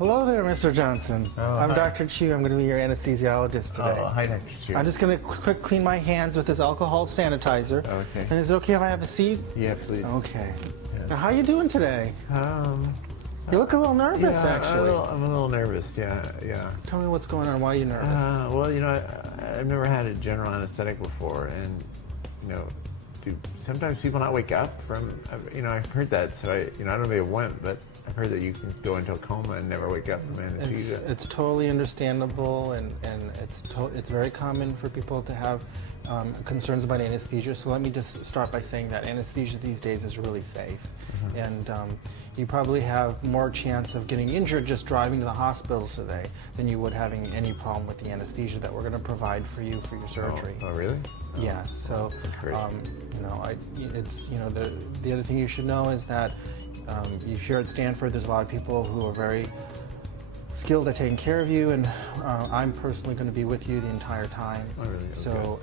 Hello there, Mr. Johnson. I'm hi. Dr. Chu. I'm going to be your anesthesiologist today. Oh, hi, Dr. Chu. I'm just going to quick clean my hands with this alcohol sanitizer. Okay. And is it okay if I have a seat? Yeah, please. Okay. Yeah. Now, how you doing today? You look a little nervous, yeah, actually. I'm a little nervous. Yeah. Tell me what's going on. Why are you nervous? Well, I've never had a general anesthetic before, and do sometimes people not wake up from? I've heard that, so I don't know if they went, but I've heard that you can go into a coma and never wake up from anesthesia. It's totally understandable, and it's very common for people to have concerns about anesthesia. So let me just start by saying that anesthesia these days is really safe. And you probably have more chance of getting injured just driving to the hospital today than you would having any problem with the anesthesia that we're going to provide for you for your surgery. Oh, really? Yes. So, great. the other thing you should know is that here at Stanford, there's a lot of people who are very skilled at taking care of you, and I'm personally going to be with you the entire time. Oh, really? Okay. So,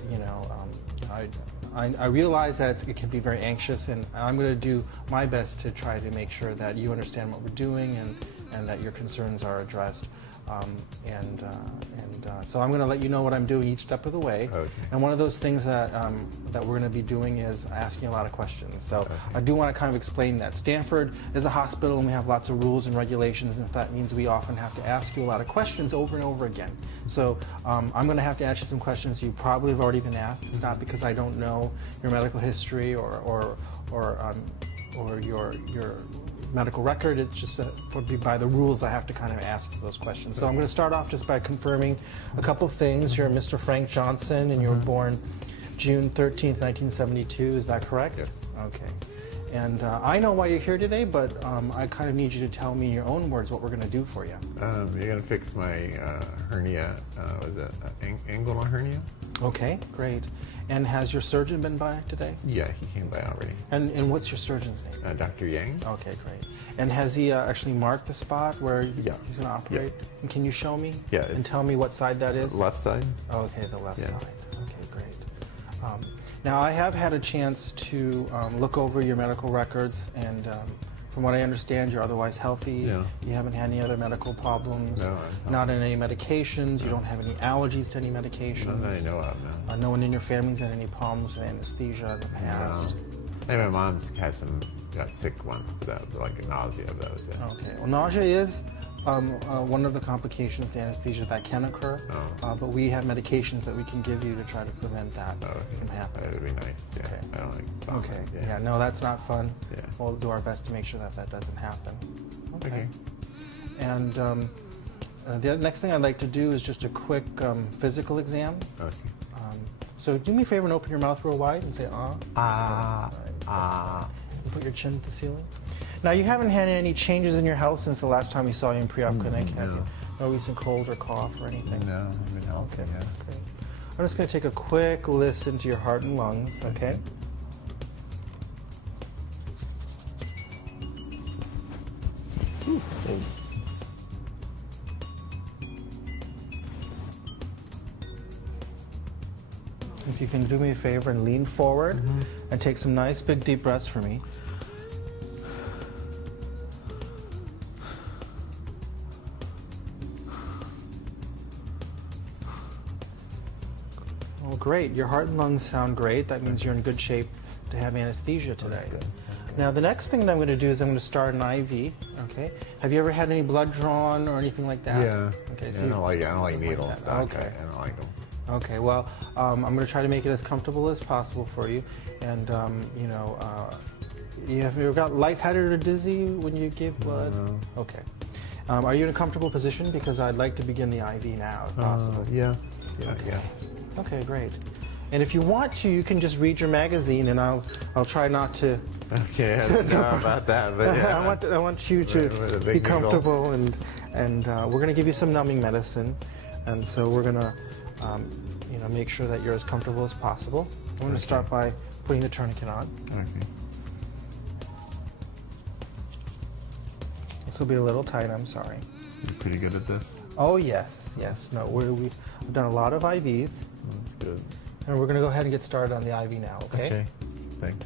I realize that it can be very anxious, and I'm going to do my best to try to make sure that you understand what we're doing and that your concerns are addressed. So I'm going to let you know what I'm doing each step of the way. Okay. And one of those things that we're going to be doing is asking a lot of questions. So I do want to kind of explain that Stanford is a hospital, and we have lots of rules and regulations, and that means we often have to ask you a lot of questions over and over again. So I'm going to have to ask you some questions you probably have already been asked. It's not because I don't know your medical history or your medical record. It's just by the rules I have to kind of ask you those questions. So I'm going to start off just by confirming a couple things. You're Mr. Frank Johnson, and you were born June 13th, 1972. Is that correct? Yes. Okay. And I know why you're here today, but I kind of need you to tell me in your own words what we're going to do for you. You're going to fix my hernia. Was it angular hernia? Okay, great. And has your surgeon been by today? Yeah, he came by already. And what's your surgeon's name? Dr. Yang. Okay, great. And has he actually marked the spot where he's going to operate? Yeah. And can you show me? Yeah. And tell me what side that is? Left side. Oh, okay, the left Yeah. side. Okay, great. Now, I have had a chance to look over your medical records, and from what I understand, you're otherwise healthy. Yeah. You haven't had any other medical problems. No, not on any medications. You don't have any allergies to any medications. None that I know of, no. No one in your family's had any problems with anesthesia in the past. No. And my mom's got sick once, but that was like a nausea. That was it. Okay. Well, nausea is one of the complications to anesthesia that can occur, but we have medications that we can give you to try to prevent that from happening. That would be nice. Yeah. Okay. I don't like vomit. Okay. Yeah. No, that's not fun. Yeah. We'll do our best to make sure that that doesn't happen. Okay. And the next thing I'd like to do is just a quick physical exam. Okay. So do me a favor and open your mouth real wide and say Ah. And put your chin to the ceiling. Now, you haven't had any changes in your health since the last time we saw you in pre-op clinic, have you? No recent cold or cough or anything? No, I've been healthy. Okay, Yeah. great. I'm just going to take a quick listen to your heart and lungs, okay? If you can do me a favor and lean forward and take some nice big deep breaths for me. Well, great. Your heart and lungs sound great. That means you're in good shape to have anesthesia today. That's good. Now, the next thing that I'm going to do is I'm going to start an IV. Okay. Have you ever had any blood drawn or anything like that? Yeah. Okay. Yeah, So I don't like needles. that. Okay. I don't like them. Okay, well, I'm going to try to make it as comfortable as possible for you. And, you have ever got lightheaded or dizzy when you give blood? No. Okay. Are you in a comfortable position? Because I'd like to begin the IV now, if possible. Yeah. Okay. Yeah. Okay, great. And if you want to, you can just read your magazine, and I'll try not to. Okay, I don't know about that, but yeah. I want you to With a be big comfortable, and we're going to give you some numbing medicine, and so we're going to make sure that you're as comfortable as possible. I'm going to start by putting the tourniquet on. Okay. This will be a little tight, I'm sorry. You're pretty good at this? Oh, yes. No, we've done a lot of IVs, That's good. and we're going to go ahead and get started on the IV now, okay? Thanks.